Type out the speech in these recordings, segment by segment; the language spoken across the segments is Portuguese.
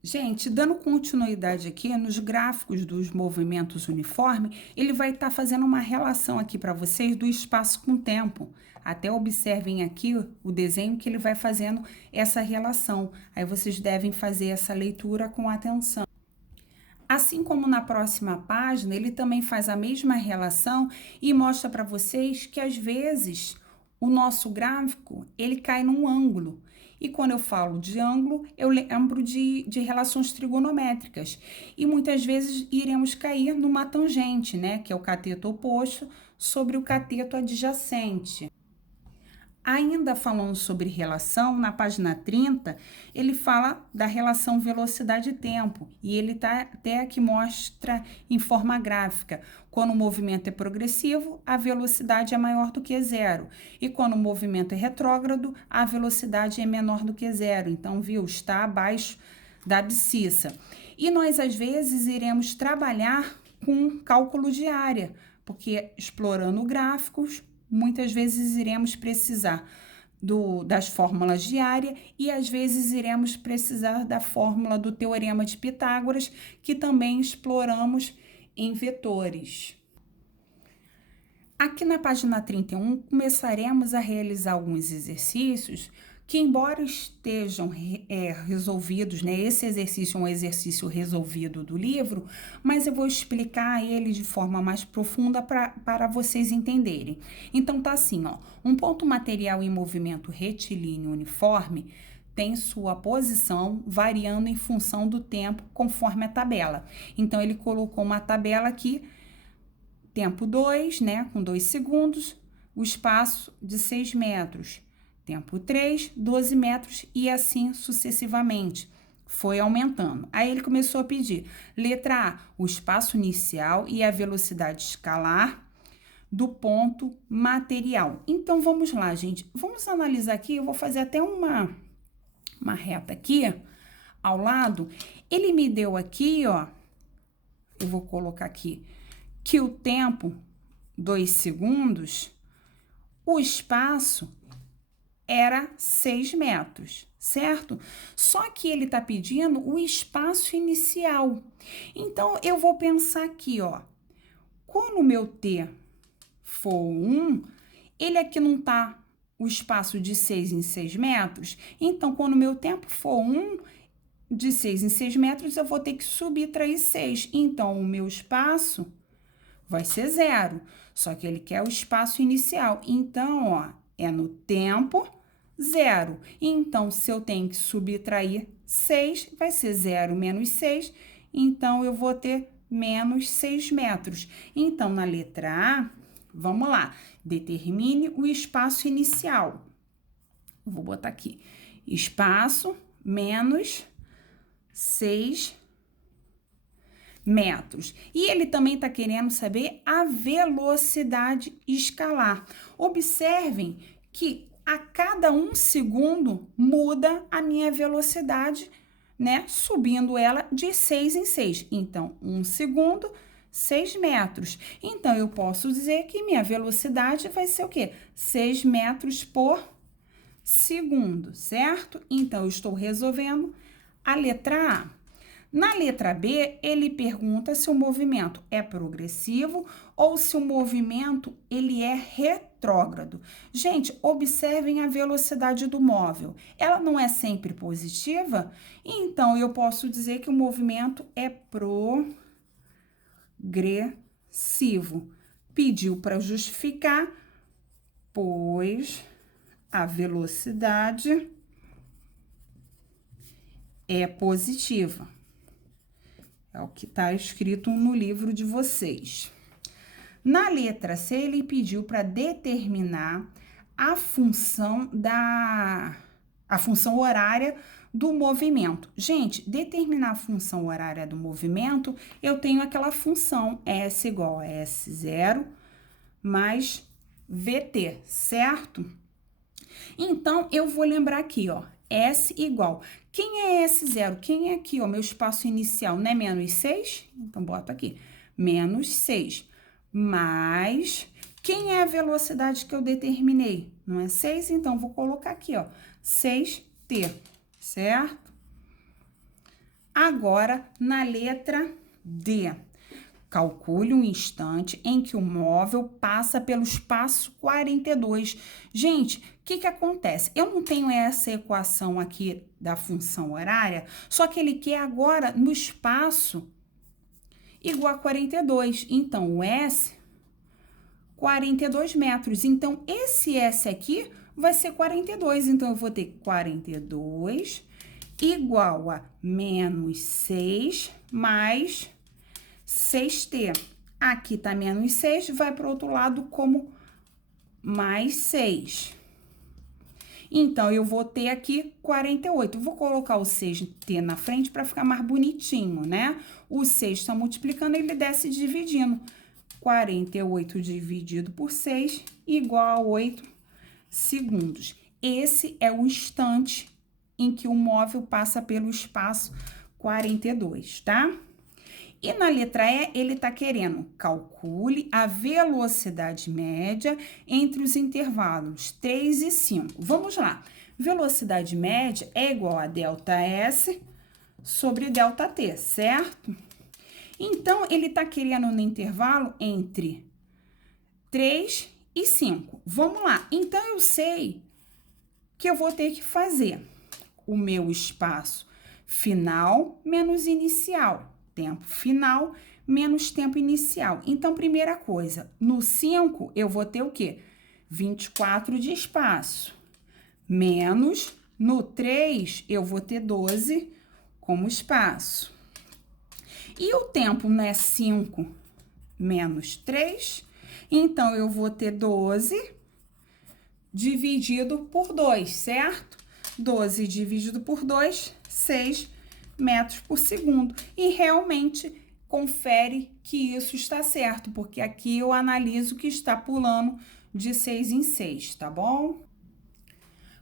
Gente, dando continuidade aqui nos gráficos dos movimentos uniforme, ele vai estar fazendo uma relação aqui para vocês do espaço com o tempo. Até observem aqui o desenho que ele vai fazendo essa relação. Aí vocês devem fazer essa leitura com atenção. Assim como na próxima página, ele também faz a mesma relação e mostra para vocês que às vezes o nosso gráfico ele cai num ângulo. E quando eu falo de ângulo, eu lembro de relações trigonométricas. E muitas vezes iremos cair numa tangente, né? Que é o cateto oposto sobre o cateto adjacente. Ainda falando sobre relação, na página 30, ele fala da relação velocidade-tempo, e ele tá até aqui mostra em forma gráfica. Quando o movimento é progressivo, a velocidade é maior do que zero, e quando o movimento é retrógrado, a velocidade é menor do que zero. Então, viu, está abaixo da abscissa. E nós, às vezes, iremos trabalhar com cálculo de área, porque explorando gráficos, muitas vezes iremos precisar das fórmulas de área e às vezes iremos precisar da fórmula do teorema de Pitágoras, que também exploramos em vetores. Aqui na página 31, começaremos a realizar alguns exercícios que, embora estejam resolvidos, né? Esse exercício é um exercício resolvido do livro, mas eu vou explicar ele de forma mais profunda para vocês entenderem. Então, tá assim, ó, um ponto material em movimento retilíneo uniforme tem sua posição variando em função do tempo conforme a tabela. Então, ele colocou uma tabela aqui, tempo 2, né, com 2 segundos, o espaço de 6 metros. Tempo 3, 12 metros e assim sucessivamente. Foi aumentando. Aí ele começou a pedir, letra A, o espaço inicial e a velocidade escalar do ponto material. Então, vamos lá, gente. Vamos analisar aqui, eu vou fazer até uma reta aqui, ao lado. Ele me deu aqui, ó, eu vou colocar aqui, que o tempo, 2 segundos, o espaço era 6 metros, certo? Só que ele está pedindo o espaço inicial. Então, eu vou pensar aqui, ó. Quando o meu T for 1, ele aqui não está o espaço de 6 em 6 metros. Então, quando o meu tempo for 1, de 6 em 6 metros, eu vou ter que subtrair 6. Então, o meu espaço vai ser 0. Só que ele quer o espaço inicial. Então, ó, é no tempo 0. Então, se eu tenho que subtrair 6, vai ser 0 menos 6. Então, eu vou ter menos 6 metros. Então, na letra A, vamos lá. Determine o espaço inicial. Vou botar aqui. Espaço menos 6 metros. E ele também está querendo saber a velocidade escalar. Observem que a cada 1 segundo muda a minha velocidade, né? Subindo ela de 6 em 6. Então, 1 segundo, 6 metros. Então, eu posso dizer que minha velocidade vai ser o quê? 6 metros por segundo, certo? Então, eu estou resolvendo a letra A. Na letra B, ele pergunta se o movimento é progressivo ou se o movimento ele é retrógrado. Gente, observem a velocidade do móvel. Ela não é sempre positiva? Então, eu posso dizer que o movimento é progressivo. Pediu para justificar, pois a velocidade é positiva. É o que está escrito no livro de vocês. Na letra C, ele pediu para determinar a função horária do movimento. Gente, determinar a função horária do movimento, eu tenho aquela função S igual a S0 mais VT, certo? Então, eu vou lembrar aqui, ó, S igual. Quem é S0? Quem é aqui, ó, meu espaço inicial, não é menos 6? Então, bota aqui, menos 6. Mais, quem é a velocidade que eu determinei? Não é 6? Então, vou colocar aqui, ó, 6T, certo? Agora, na letra D, calcule um instante em que o móvel passa pelo espaço 42. Gente, o que acontece? Eu não tenho essa equação aqui da função horária, só que ele quer agora no espaço igual a 42. Então, o S, 42 metros. Então, esse S aqui vai ser 42. Então, eu vou ter 42 igual a menos 6 mais 6t. Aqui tá menos 6, vai para o outro lado como mais 6. Então, eu vou ter aqui 48. Vou colocar o 6t na frente para ficar mais bonitinho, né? O 6 está multiplicando, ele desce dividindo. 48 dividido por 6 igual a 8 segundos. Esse é o instante em que o móvel passa pelo espaço 42, tá? E na letra E, ele está querendo calcule a velocidade média entre os intervalos 3 e 5. Vamos lá. Velocidade média é igual a ΔS sobre ΔT, certo? Então, ele está querendo no intervalo entre 3 e 5. Vamos lá. Então, eu sei que eu vou ter que fazer o meu espaço final menos inicial. Tempo final menos tempo inicial. Então, primeira coisa, no 5 eu vou ter o quê? 24 de espaço. Menos, no 3 eu vou ter 12 como espaço. E o tempo não é 5 menos 3, então eu vou ter 12 dividido por 2, certo? 12 dividido por 2, 6 metros por segundo. E realmente confere que isso está certo, porque aqui eu analiso que está pulando de 6 em 6, tá bom?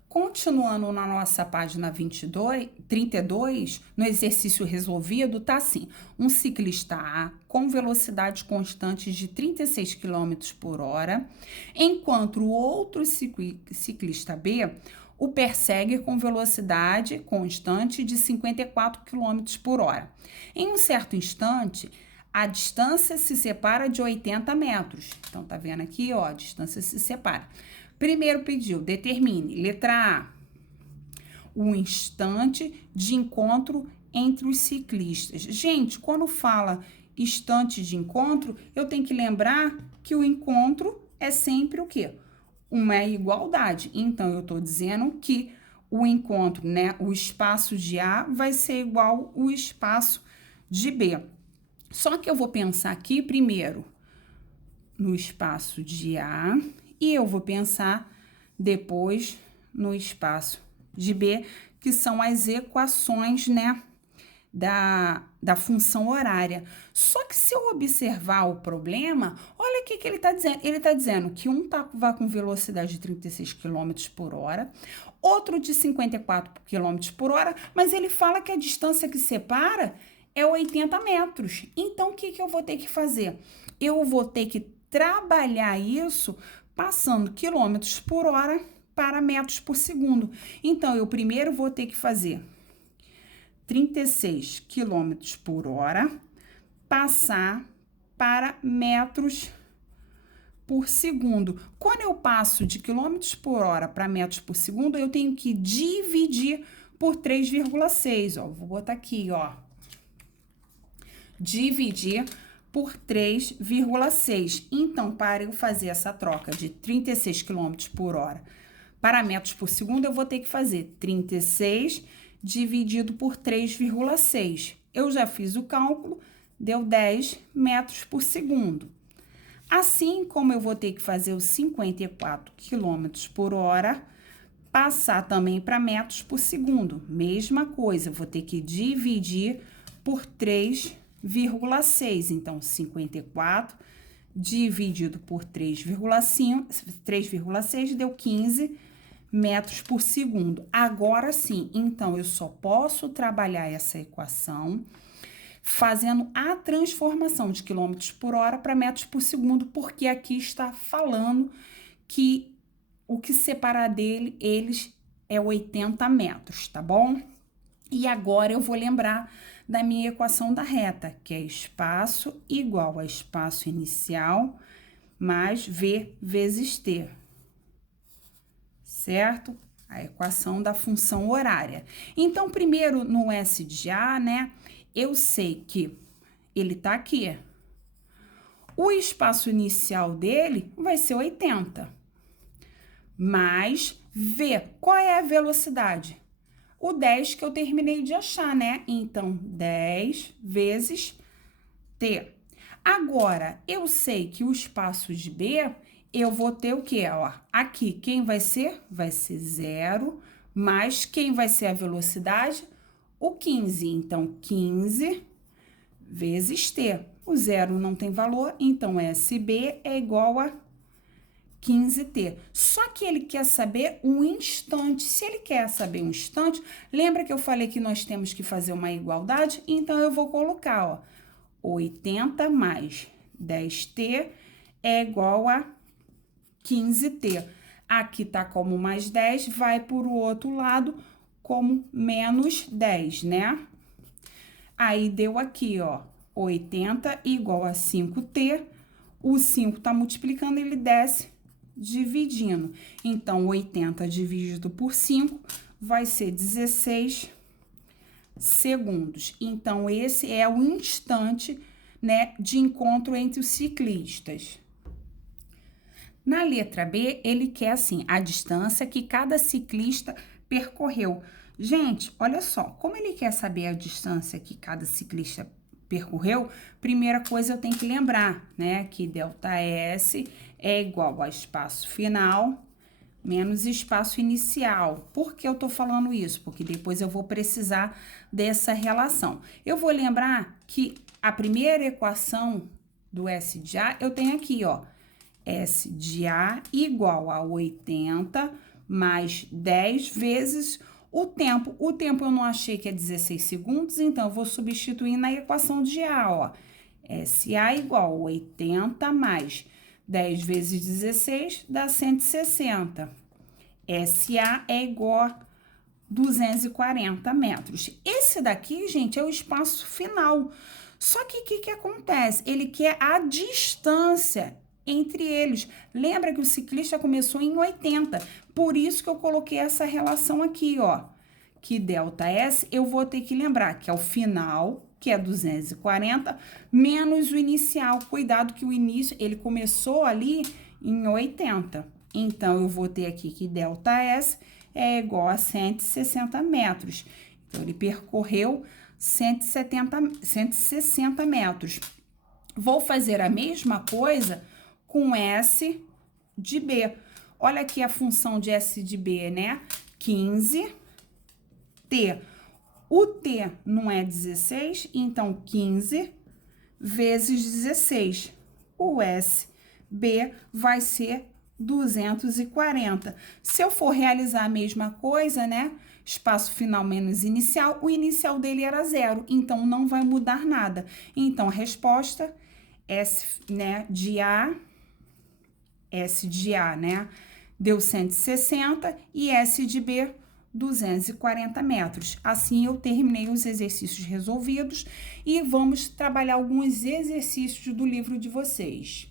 Continuando na nossa página 32, no exercício resolvido, tá assim: um ciclista A com velocidade constante de 36 km por hora, enquanto o outro ciclista B o persegue com velocidade constante de 54 km por hora. Em um certo instante, a distância se separa de 80 metros. Então, tá vendo aqui, ó, a distância se separa. Primeiro pediu, determine, letra A, o instante de encontro entre os ciclistas. Gente, quando fala instante de encontro, eu tenho que lembrar que o encontro é sempre o quê? Uma igualdade. Então, eu tô dizendo que o encontro, né, o espaço de A vai ser igual ao espaço de B. Só que eu vou pensar aqui primeiro no espaço de A e eu vou pensar depois no espaço de B, que são as equações, né, da função horária. Só que se eu observar o problema, olha o que ele está dizendo. Ele está dizendo que um vai com velocidade de 36 km por hora, outro de 54 km por hora, mas ele fala que a distância que separa é 80 metros. Então, o que eu vou ter que fazer? Eu vou ter que trabalhar isso passando quilômetros por hora para metros por segundo. Então, eu primeiro vou ter que fazer 36 km por hora, passar para metros por segundo. Quando eu passo de quilômetros por hora para metros por segundo, eu tenho que dividir por 3,6, ó. Vou botar aqui, ó. Dividir por 3,6. Então, para eu fazer essa troca de 36 km por hora para metros por segundo, eu vou ter que fazer 36 dividido por 3,6. Eu já fiz o cálculo, deu 10 metros por segundo. Assim como eu vou ter que fazer os 54 km por hora, passar também para metros por segundo. Mesma coisa, vou ter que dividir por 3,6. Então, 54 dividido por 3,6 deu 15 metros por segundo. Agora sim, então, eu só posso trabalhar essa equação fazendo a transformação de quilômetros por hora para metros por segundo, porque aqui está falando que o que separa eles é 80 metros, tá bom? E agora eu vou lembrar da minha equação da reta, que é espaço igual a espaço inicial mais V vezes T, certo? A equação da função horária. Então, primeiro no S de A, né, eu sei que ele tá aqui. O espaço inicial dele vai ser 80, mais V. Qual é a velocidade? O 10 que eu terminei de achar, né? Então, 10 vezes T. Agora, eu sei que o espaço de B, eu vou ter o quê? Ó, aqui, quem vai ser? Vai ser 0, mais quem vai ser a velocidade? O 15. Então, 15 vezes T. O 0 não tem valor, então SB é igual a 15T. Só que ele quer saber um instante. Se ele quer saber um instante, lembra que eu falei que nós temos que fazer uma igualdade? Então, eu vou colocar, ó, 80 mais 10T é igual a 15T. Aqui tá como mais 10, vai por o outro lado como menos 10, né? Aí, deu aqui, ó, 80 igual a 5T. O 5 tá multiplicando, ele desce dividindo. Então, 80 dividido por 5 vai ser 16 segundos. Então, esse é o instante, né, de encontro entre os ciclistas. Na letra B, ele quer, assim, a distância que cada ciclista percorreu. Gente, olha só, como ele quer saber a distância que cada ciclista percorreu, primeira coisa eu tenho que lembrar, né, que ΔS é igual a espaço final menos espaço inicial. Por que eu tô falando isso? Porque depois eu vou precisar dessa relação. Eu vou lembrar que a primeira equação do S de A, eu tenho aqui, ó, S de A igual a 80 mais 10 vezes o tempo. O tempo eu não achei que é 16 segundos, então eu vou substituir na equação de A, ó. SA igual a 80 mais 10 vezes 16 dá 160. SA é igual a 240 metros. Esse daqui, gente, é o espaço final. Só que o que acontece? Ele quer a distância entre eles. Lembra que o ciclista começou em 80. Por isso que eu coloquei essa relação aqui, ó. Que ΔS, eu vou ter que lembrar que é o final, que é 240, menos o inicial. Cuidado que o início, ele começou ali em 80. Então, eu vou ter aqui que ΔS é igual a 160 metros. Então, ele percorreu 160 metros. Vou fazer a mesma coisa com S de B. Olha aqui a função de S de B, né? 15T. O T não é 16, então 15 vezes 16. O SB vai ser 240. Se eu for realizar a mesma coisa, né? Espaço final menos inicial, o inicial dele era 0, então não vai mudar nada. Então, a resposta S, né, de A, S de A, né, deu 160 e S de B, 240 metros. Assim, eu terminei os exercícios resolvidos e vamos trabalhar alguns exercícios do livro de vocês.